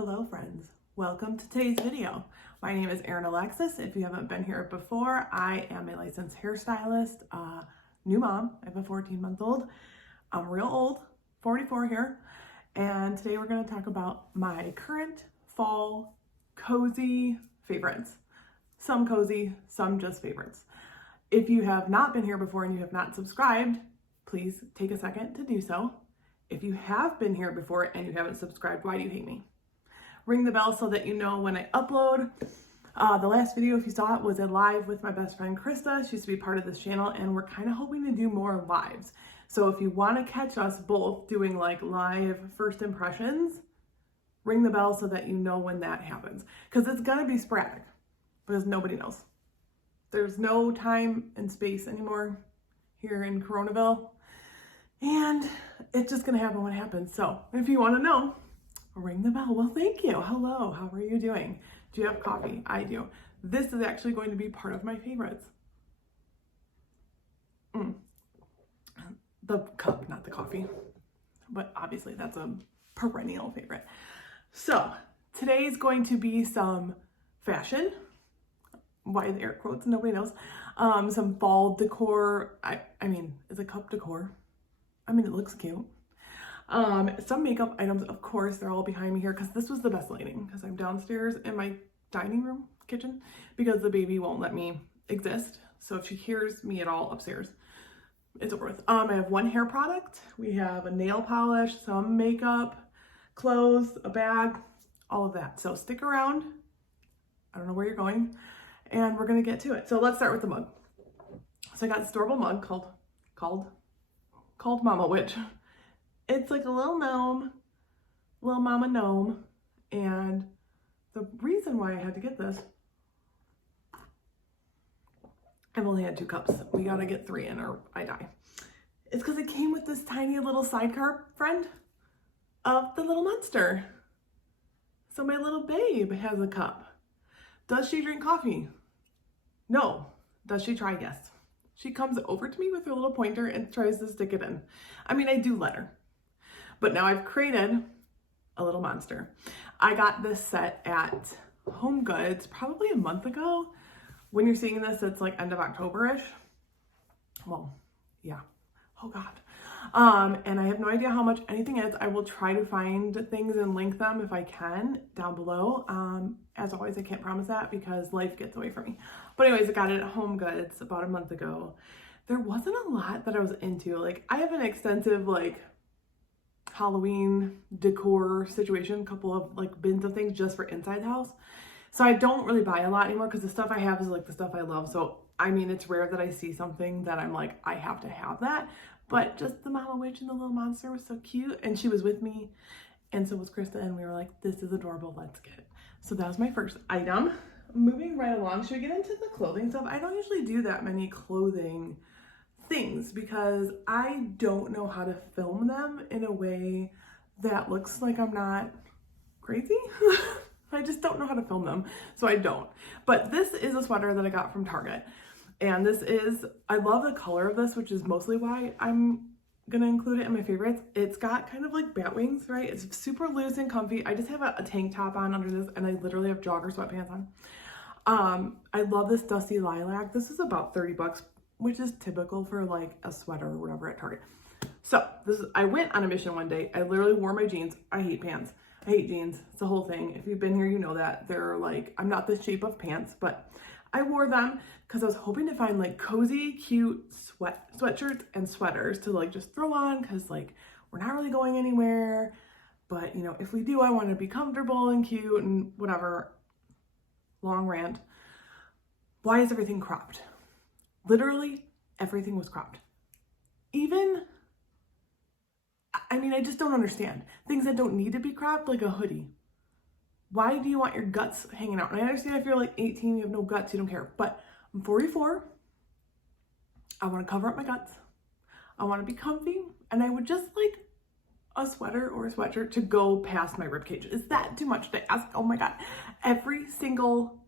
Hello friends, welcome to today's video. My name is Erin Alexis. If you haven't been here before, I am a licensed hairstylist, new mom. I have a 14-month-old. I'm real old, 44 here. And today we're gonna talk about my current fall cozy favorites. Some cozy, some just favorites. If you have not been here before and you have not subscribed, please take a second to do so. If you have been here before and you haven't subscribed, why do you hate me? Ring the bell so that you know when I upload. The last video, if you saw it, was a live with my best friend Krista. She used to be part of this channel, and we're kind of hoping to do more lives. So if you want to catch us both doing like live first impressions, ring the bell so that you know when that happens. Because it's gonna be sporadic, because nobody knows. There's no time and space anymore here in Coronaville, and it's just gonna happen when it happens. So if you want to know, ring the bell. Well, thank you. Hello, how are you doing? Do you have coffee? I do. This is actually going to be part of my favorites. The cup, not the coffee, but obviously that's a perennial favorite. So today's going to be some fashion. Why the air quotes? Nobody knows. Some fall decor. I mean, is a cup decor? I mean, it looks cute. Some makeup items, of course, they're all behind me here because this was the best lighting because I'm downstairs in my dining room kitchen because the baby won't let me exist. So if she hears me at all upstairs, it's over with. I have one hair product. We have a nail polish, some makeup, clothes, a bag, all of that. So stick around. I don't know where you're going, and we're going to get to it. So let's start with the mug. So I got this adorable mug called Mama Witch. It's like a little gnome, little mama gnome. And the reason why I had to get this, I've only had 2 cups. We gotta get 3 in or I die. It's because it came with this tiny little sidecar friend of the little monster. So my little babe has a cup. Does she drink coffee? No. Does she try? Yes. She comes over to me with her little pointer and tries to stick it in. I mean, I do let her. But now I've created a little monster. I got this set at Home Goods probably a month ago. When you're seeing this, it's like end of October-ish. Well, yeah. Oh God. And I have no idea how much anything is. I will try to find things and link them if I can down below. As always, I can't promise that because life gets away from me. But anyways, I got it at Home Goods about a month ago. There wasn't a lot that I was into. Like, I have an extensive like Halloween decor situation, a couple of like bins of things just for inside the house. So I don't really buy a lot anymore because the stuff I have is like the stuff I love. So I mean, it's rare that I see something that I'm like, I have to have that. But just the Mama Witch and the little monster was so cute, and she was with me, and so was Krista, and we were like, this is adorable, let's get it. So that was my first item. Moving right along, should we get into the clothing stuff? I don't usually do that many clothing things because I don't know how to film them in a way that looks like I'm not crazy. I just don't know how to film them, so I don't. But this is a sweater that I got from Target, and this is, I love the color of this, which is mostly why I'm gonna include it in my favorites. It's got kind of like bat wings, right? It's super loose and comfy. I just have a tank top on under this, and I literally have jogger sweatpants on. I love this dusty lilac. This is about 30 bucks, which is typical for like a sweater or whatever at Target. So I went on a mission one day. I literally wore my jeans. I hate pants. I hate jeans. It's the whole thing. If you've been here, you know that. They're like, I'm not the shape of pants, but I wore them because I was hoping to find like cozy, cute sweatshirts and sweaters to like just throw on because like we're not really going anywhere. But you know, if we do, I want to be comfortable and cute and whatever. Long rant. Why is everything cropped? Literally everything was cropped. Even, I mean, I just don't understand. Things that don't need to be cropped, like a hoodie. Why do you want your guts hanging out? And I understand if you're like 18, you have no guts, you don't care. But I'm 44. I want to cover up my guts. I want to be comfy. And I would just like a sweater or a sweatshirt to go past my ribcage. Is that too much to ask? Oh my God. Every single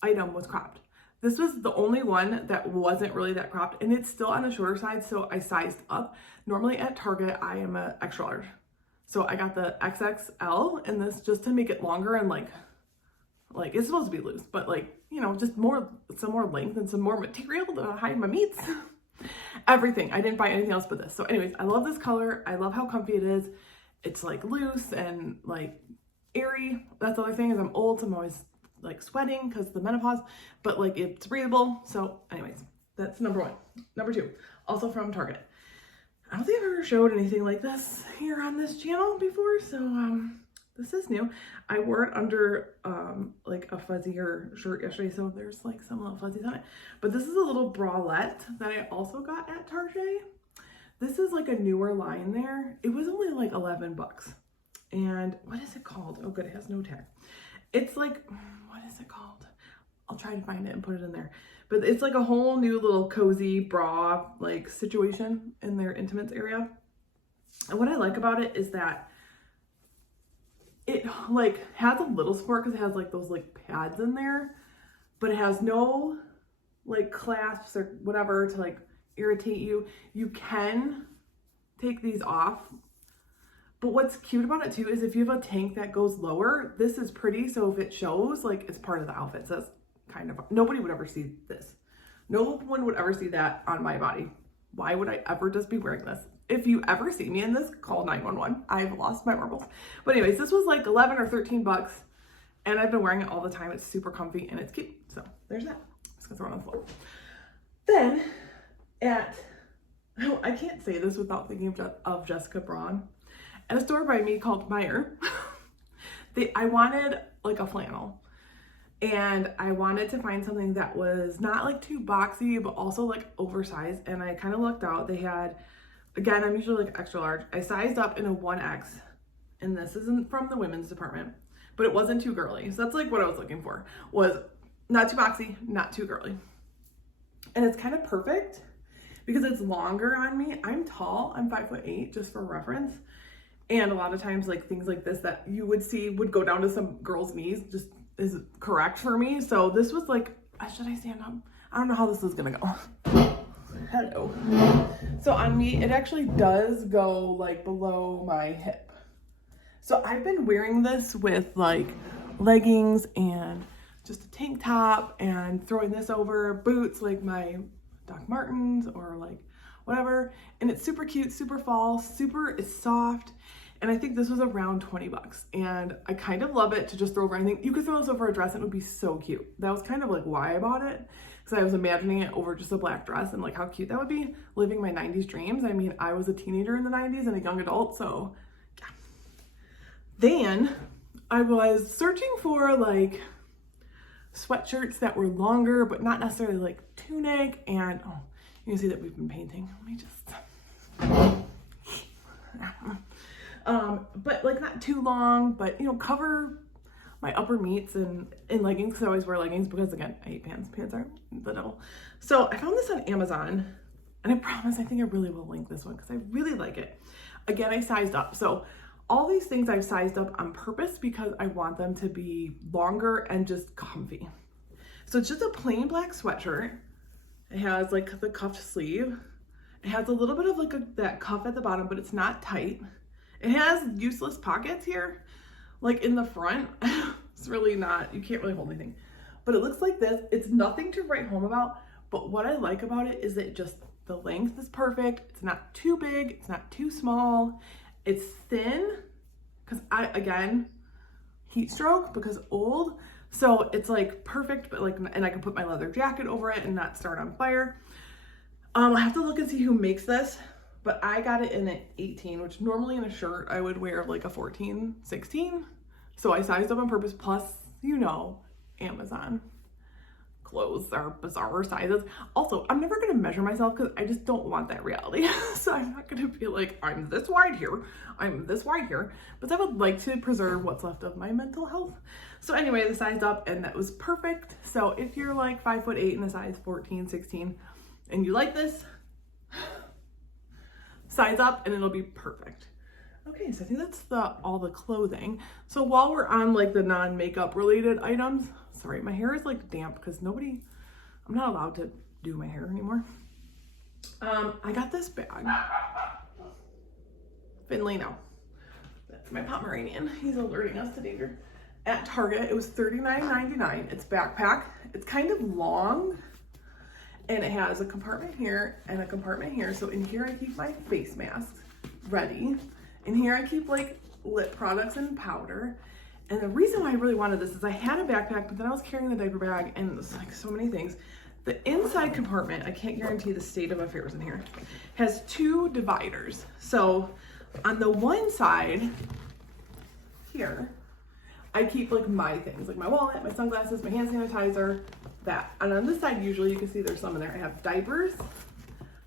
item was cropped. This was the only one that wasn't really that cropped, and it's still on the shorter side, so I sized up. Normally at Target, I am an extra large. So I got the XXL in this just to make it longer and like it's supposed to be loose, but like, you know, just some more length and some more material to hide my meats. Everything. I didn't buy anything else but this. So anyways, I love this color. I love how comfy it is. It's like loose and like airy. That's the other thing is I'm old, so I'm always like sweating because of the menopause, but like it's breathable. So anyways, that's number one. Number two, also from Target. I don't think I've ever showed anything like this here on this channel before, so this is new. I wore it under like a fuzzier shirt yesterday, so there's like some little fuzzies on it. But this is a little bralette that I also got at Target. This is like a newer line there. It was only like 11 bucks. And what is it called? Oh good, it has no tag. It's like, what is it called? I'll try to find it and put it in there. But it's like a whole new little cozy bra like situation in their intimates area. And what I like about it is that it like has a little support because it has like those like pads in there, but it has no like clasps or whatever to like irritate you. You can take these off. But what's cute about it too is if you have a tank that goes lower, this is pretty. So if it shows, like it's part of the outfit. So that's kind of, nobody would ever see this. No one would ever see that on my body. Why would I ever just be wearing this? If you ever see me in this, call 911. I've lost my marbles. But anyways, this was like 11 or 13 bucks and I've been wearing it all the time. It's super comfy and it's cute. So there's that. Just gonna throw it on the floor. Then I can't say this without thinking of Jessica Braun. At a store by me called Meyer, I wanted like a flannel and I wanted to find something that was not like too boxy, but also like oversized. And I kind of looked out, they had, again, I'm usually like extra large. I sized up in a 1X and this isn't from the women's department, but it wasn't too girly. So that's like what I was looking for, was not too boxy, not too girly. And it's kind of perfect because it's longer on me. I'm tall, I'm 5'8", just for reference. And a lot of times like things like this that you would see would go down to some girl's knees just is correct for me. So this was like, should I stand up? I don't know how this is gonna go. Hello. So on me, it actually does go like below my hip. So I've been wearing this with like leggings and just a tank top and throwing this over boots like my Doc Martens or like whatever. And it's super cute, super fall, it's soft. And I think this was around 20 bucks. And I kind of love it to just throw over anything. You could throw this over a dress and it would be so cute. That was kind of like why I bought it. Because I was imagining it over just a black dress and like how cute that would be. Living my 90s dreams. I mean, I was a teenager in the 90s and a young adult, so yeah. Then I was searching for like sweatshirts that were longer, but not necessarily like tunic. And oh, you can see that we've been painting. Let me just, but like not too long, but you know, cover my upper meats and in leggings, because I always wear leggings because again, I hate pants. Pants are the devil. So I found this on Amazon and I promise, I think I really will link this one because I really like it. Again, I sized up. So all these things I've sized up on purpose because I want them to be longer and just comfy. So it's just a plain black sweatshirt. It has like the cuffed sleeve. It has a little bit of like that cuff at the bottom, but it's not tight. It has useless pockets here, like in the front. It's really not, you can't really hold anything. But it looks like this. It's nothing to write home about, but what I like about it is that just the length is perfect. It's not too big, it's not too small. It's thin, because again, heat stroke, because old. So it's like perfect, but like, and I can put my leather jacket over it and not start on fire. I have to look and see who makes this, but I got it in an 18, which normally in a shirt, I would wear like a 14, 16. So I sized up on purpose. Plus, you know, Amazon clothes are bizarre sizes. Also, I'm never going to measure myself because I just don't want that reality. So I'm not going to be like, I'm this wide here, I'm this wide here, but I would like to preserve what's left of my mental health. So anyway, the size up and that was perfect. So if you're like 5'8" and a size 14, 16, and you like this, size up and it'll be perfect. Okay, so I think that's all the clothing. So while we're on like the non-makeup related items, sorry, my hair is like damp because I'm not allowed to do my hair anymore. I got this bag. Finley, no. my Pomeranian. He's alerting us to danger. At Target, it was $39.99. It's backpack. It's kind of long, and it has a compartment here and a compartment here. So in here I keep my face mask ready. In here I keep like lip products and powder. And the reason why I really wanted this is I had a backpack, but then I was carrying the diaper bag and it was like so many things. The inside compartment, I can't guarantee the state of affairs in here, has 2 dividers. So on the one side here, I keep like my things, like my wallet, my sunglasses, my hand sanitizer, that. And on this side, usually you can see there's some in there. I have diapers,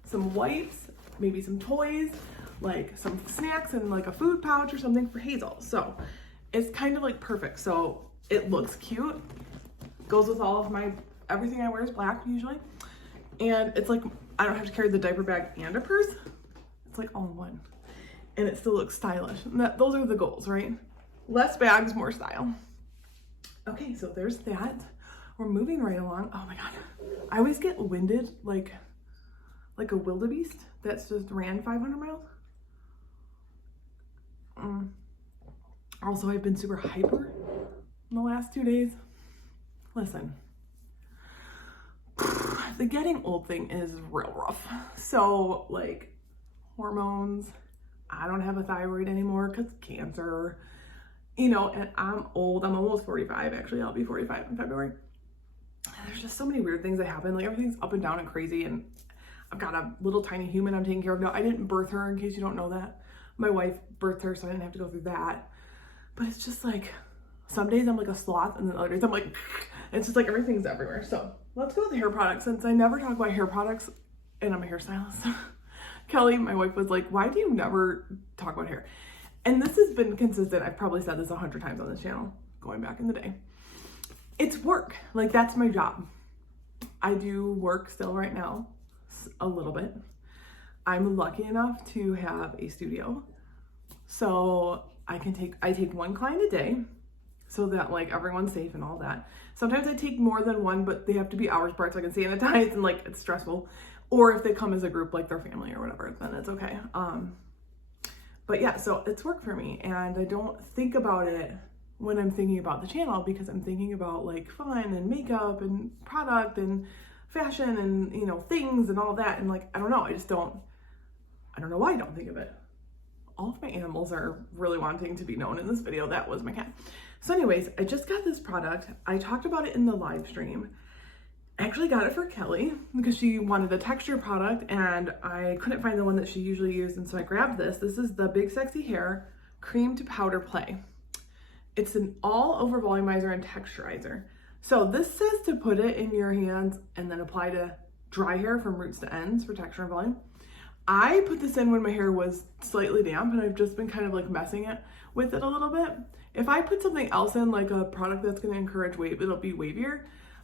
some wipes, maybe some toys, like some snacks and like a food pouch or something for Hazel. So it's kind of like perfect. So it looks cute, goes with all of my, everything I wear is black usually. And it's like, I don't have to carry the diaper bag and a purse. It's like all in one. And it still looks stylish. And those are the goals, right? Less bags, more style. Okay, so there's that. We're moving right along. Oh my God. I always get winded like a wildebeest that's just ran 500 miles. Also, I've been super hyper in the last 2 days. Listen, the getting old thing is real rough. So like hormones, I don't have a thyroid anymore because cancer, you know, and I'm old. I'm almost 45. Actually, I'll be 45 in February. There's just so many weird things that happen. Like everything's up and down and crazy. And I've got a little tiny human I'm taking care of now. I didn't birth her, in case you don't know that. My wife birthed her, so I didn't have to go through that. But it's just like, some days I'm like a sloth, and then other days I'm like, it's just like everything's everywhere. So let's go with hair products, since I never talk about hair products and I'm a hairstylist. Kelly, my wife, was like, why do you never talk about hair? And this has been consistent. I've probably said this 100 times on this channel, going back in the day. It's work. Like, that's my job. I do work still right now, a little bit. I'm lucky enough to have a studio. So I take one client a day so that like everyone's safe and all that. Sometimes I take more than one, but they have to be hours apart so I can sanitize, and like it's stressful. Or if they come as a group, like their family or whatever, then it's okay. But yeah, so it's work for me, and I don't think about it when I'm thinking about the channel, because I'm thinking about like fun and makeup and product and fashion and, you know, things and all that. And like, I don't know, I don't know why I don't think of it. All of my animals are really wanting to be known in this video. That was my cat. So anyways, I just got this product. I talked about it in the live stream. I actually got it for Kelly because she wanted a texture product and I couldn't find the one that she usually used. And so I grabbed this. This is the Big Sexy Hair Cream to Powder Play. It's an all over volumizer and texturizer. So this says to put it in your hands and then apply to dry hair from roots to ends for texture and volume. I put this in when my hair was slightly damp, and I've just been kind of like messing with it a little bit. If I put something else in, like a product that's going to encourage wave, it'll be wavier.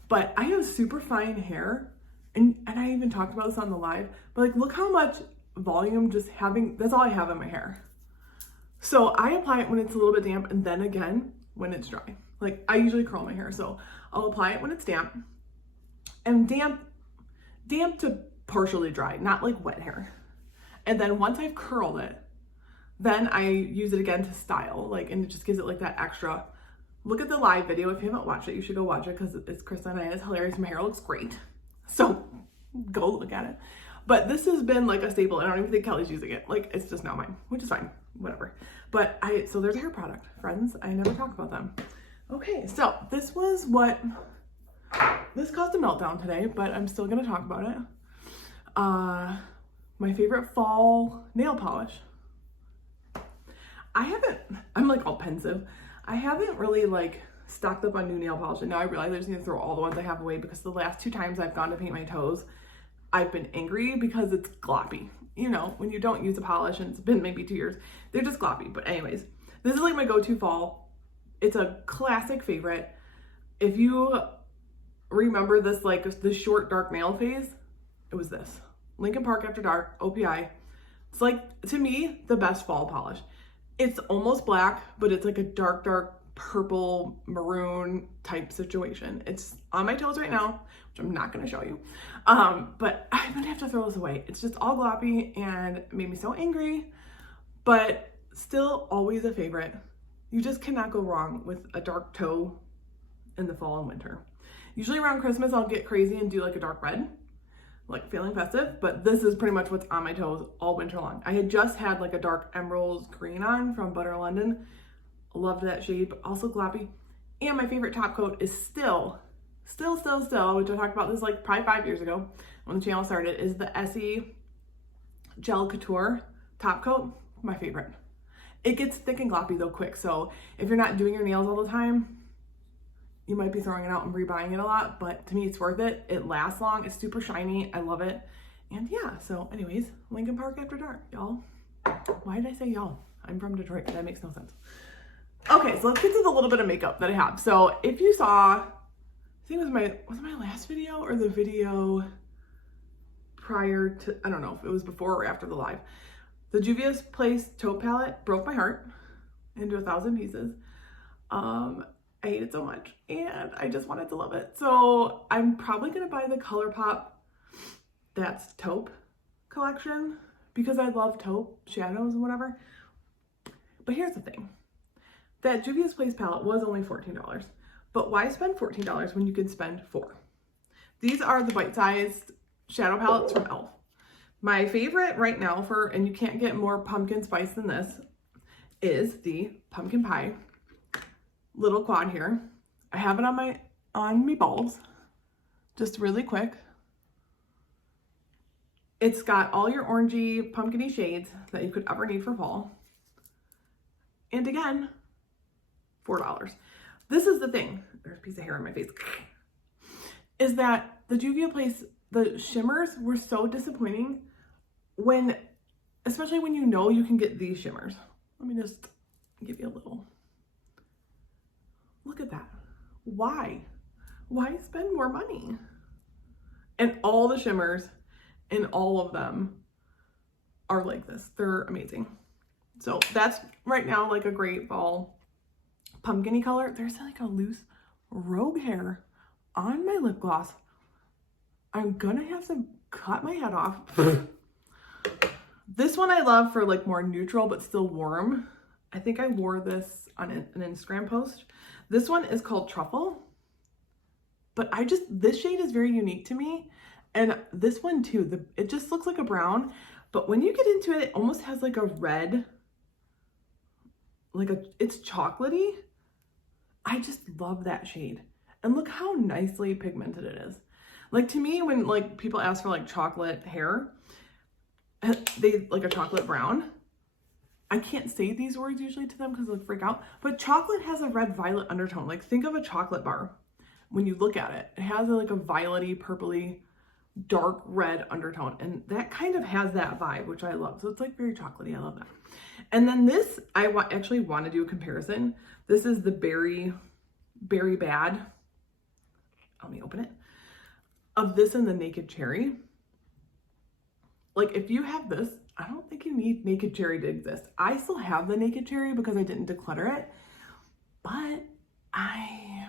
But I have super fine hair, and I even talked about this on the live, but like look how much volume just having, that's all I have in my hair. So I apply it when it's a little bit damp, and then again when it's dry. Like I usually curl my hair, so I'll apply it when it's damp, and damp to partially dry, not like wet hair. And then once I've curled it, then I use it again to style, like, and it just gives it like that extra. Look at the live video. If you haven't watched it, you should go watch it because it's Krista and I. It's hilarious. My hair looks great. So go look at it. But this has been like a staple. I don't even think Kelly's using it. Like, it's just not mine, which is fine, whatever. But so there's a hair product, friends. I never talk about them. Okay, so this caused a meltdown today, but I'm still gonna talk about it. My favorite fall nail polish. I'm like all pensive. I haven't really like stocked up on new nail polish, and now I realize I just need to throw all the ones I have away, because the last 2 times I've gone to paint my toes, I've been angry because it's gloppy. You know, when you don't use a polish and it's been maybe 2 years, they're just gloppy. But anyways, this is like my go-to fall. It's a classic favorite. If you remember this, like the short dark nail phase, it was this. Lincoln Park After Dark, OPI. It's like, to me, the best fall polish. It's almost black, but it's like a dark, dark purple maroon type situation. It's on my toes right now, which I'm not gonna show you. But I'm gonna have to throw this away. It's just all gloppy and it made me so angry. But still always a favorite. You just cannot go wrong with a dark toe in the fall and winter. Usually around Christmas, I'll get crazy and do like a dark red, like feeling festive, but this is pretty much what's on my toes all winter long. I had just had like a dark emerald green on from Butter London. Loved that shade, but also gloppy. And my favorite top coat is still, which I talked about this like probably 5 years ago when the channel started, is the Essie Gel Couture top coat. My favorite. It gets thick and gloppy though quick, so if you're not doing your nails all the time, you might be throwing it out and rebuying it a lot, but to me it's worth it. It lasts long, it's super shiny, I love it. And yeah, so anyways, Lincoln Park after dark, y'all. Why did I say y'all? I'm from Detroit, that makes no sense. Okay, so let's get to the little bit of makeup that I have. So if you saw, I think was it my last video or the video prior to, I don't know if it was before or after the live. The Juvia's Place taupe palette broke my heart into 1,000 pieces. I hate it so much and I just wanted to love it. So I'm probably gonna buy the ColourPop That's Taupe collection because I love taupe shadows and whatever. But here's the thing. That Juvia's Place palette was only $14, but why spend $14 when you can spend $4? These are the bite-sized shadow palettes from e.l.f. My favorite right now and you can't get more pumpkin spice than this, is the pumpkin pie little quad here. I have it on me balls, just really quick. It's got all your orangey, pumpkin-y shades that you could ever need for fall. And again, $4. This is the thing, there's a piece of hair in my face, is that the Juvia's Place, the shimmers were so disappointing especially when you know you can get these shimmers. Let me just give you a little, look at that. Why spend more money? And all the shimmers in all of them are like this. They're amazing. So that's right now like a great fall pumpkin-y color. There's like a loose rogue hair on my lip gloss. I'm gonna have to cut my head off. This one I love for like more neutral but still warm. I think I wore this on an Instagram post. This one is called Truffle, but this shade is very unique to me. And this one too, it just looks like a brown, but when you get into it, it almost has like a red, it's chocolatey. I just love that shade. And look how nicely pigmented it is. Like to me, when like people ask for like chocolate hair, they like a chocolate brown. I can't say these words usually to them because they'll freak out, but chocolate has a red violet undertone. Like think of a chocolate bar. When you look at it, it has like a violet-y, purpley, dark red undertone. And that kind of has that vibe, which I love. So it's like very chocolatey. I love that. And then this, I actually want to do a comparison. This is the Berry Bad. Let me open it. Of this and the Naked Cherry. Like if you have this, I don't think you need Naked Cherry to exist. I still have the Naked Cherry because I didn't declutter it, but I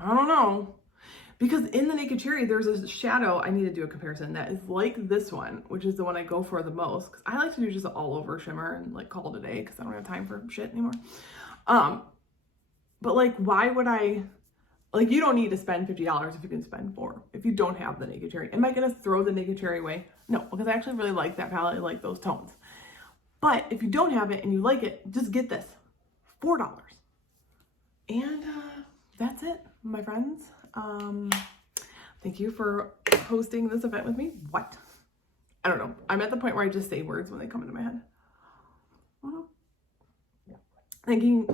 don't know. Because in the Naked Cherry, there's a shadow, I need to do a comparison, that is like this one, which is the one I go for the most. Because I like to do just an all over shimmer and like call it a day because I don't have time for shit anymore. But like, why would like you don't need to spend $50 if you can spend $4 if you don't have the Naked Cherry. Am I gonna throw the Naked Cherry away? No, because I actually really like that palette. I like those tones. But if you don't have it and you like it, just get this, $4. And that's it, my friends. Thank you for hosting this event with me. What? I don't know. I'm at the point where I just say words when they come into my head. Thanking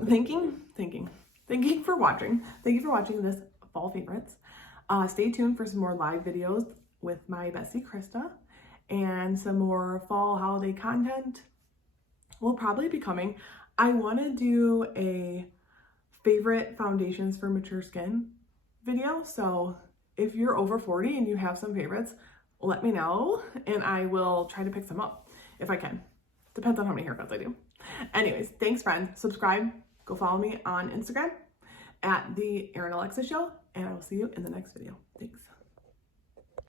for watching. Thank you for watching this fall favorites. Stay tuned for some more live videos with my bestie Krista, and some more fall holiday content will probably be coming. I want to do a favorite foundations for mature skin video. So if you're over 40 and you have some favorites, let me know and I will try to pick some up if I can. Depends on how many haircuts I do. Anyways, thanks friend. Subscribe. Go follow me on Instagram at the Erin Alexa Show, and I will see you in the next video. Thanks.